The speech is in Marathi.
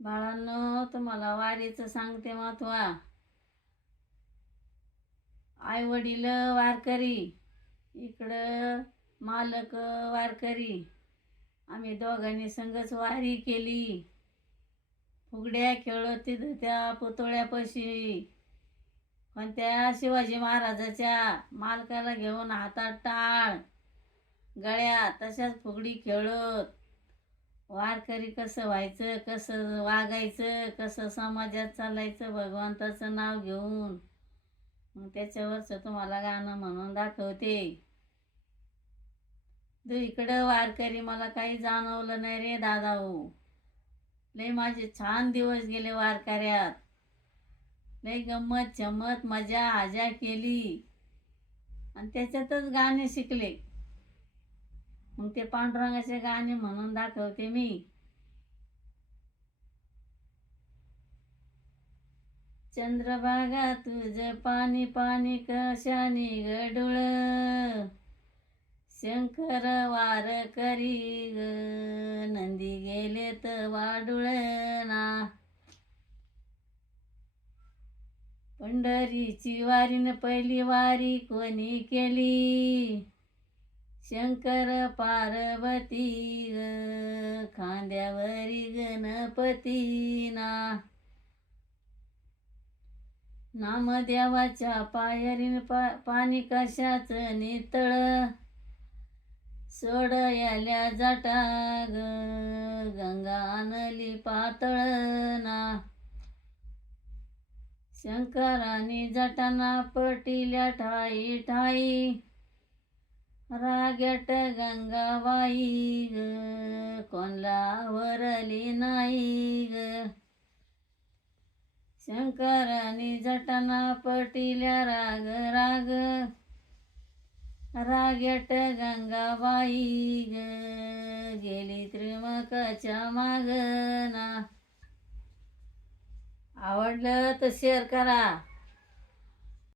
बाळांनो, तुम्हाला वारीचं सांगते महत्व. आई वडील वारकरी, इकडं मालक वारकरी. आम्ही दोघांनी संगच वारी केली. फुगड्या खेळत तिथं त्या पुतळ्यापाशी. पण त्या शिवाजी महाराजाच्या मालकाला घेऊन हातात टाळ, गळ्यात तशाच फुगडी खेळत. वारकरी कसं व्हायचं, कसं वागायचं, कसं समाजात चालायचं भगवंताचं नाव घेऊन. मग त्याच्यावरचं तुम्हाला गाणं म्हणून दाखवते. इकडं वारकरी मला काही जाणवलं नाही रे दादा हो. लय माझे छान दिवस गेले वारकऱ्यात. लय गंमत चमत मजा आजा केली आणि त्याच्यातच गाणे शिकले. मग ते पांडुरंगाचे गाणे म्हणून दाखवते मी. चंद्रभागा तुझ पाणी पाणी कशाने गडुळ, शंकर वार करी ग, नंदी गेलेत वाडुळ ना. पंढरीची वारीन पहिली वारी कोणी केली, शंकर पार्वती ग, खांद्यावरी गणपती ना. नामदेवाच्या पायरीन पाणी कशाच नितळ, सोडयाल्या जटा ग, गंगा आणली पातळ ना. शंकरानी जटांना पटिल्या ठाई ठाई, रागेट गंगाबाई ग, कोणला वरली नाही ग. शंकरानी जटांना पटिल्या राग राग, रागेट गंगाबाई ग, गेली त्रिमकाच्या मागना. आवडलं तर शेअर करा.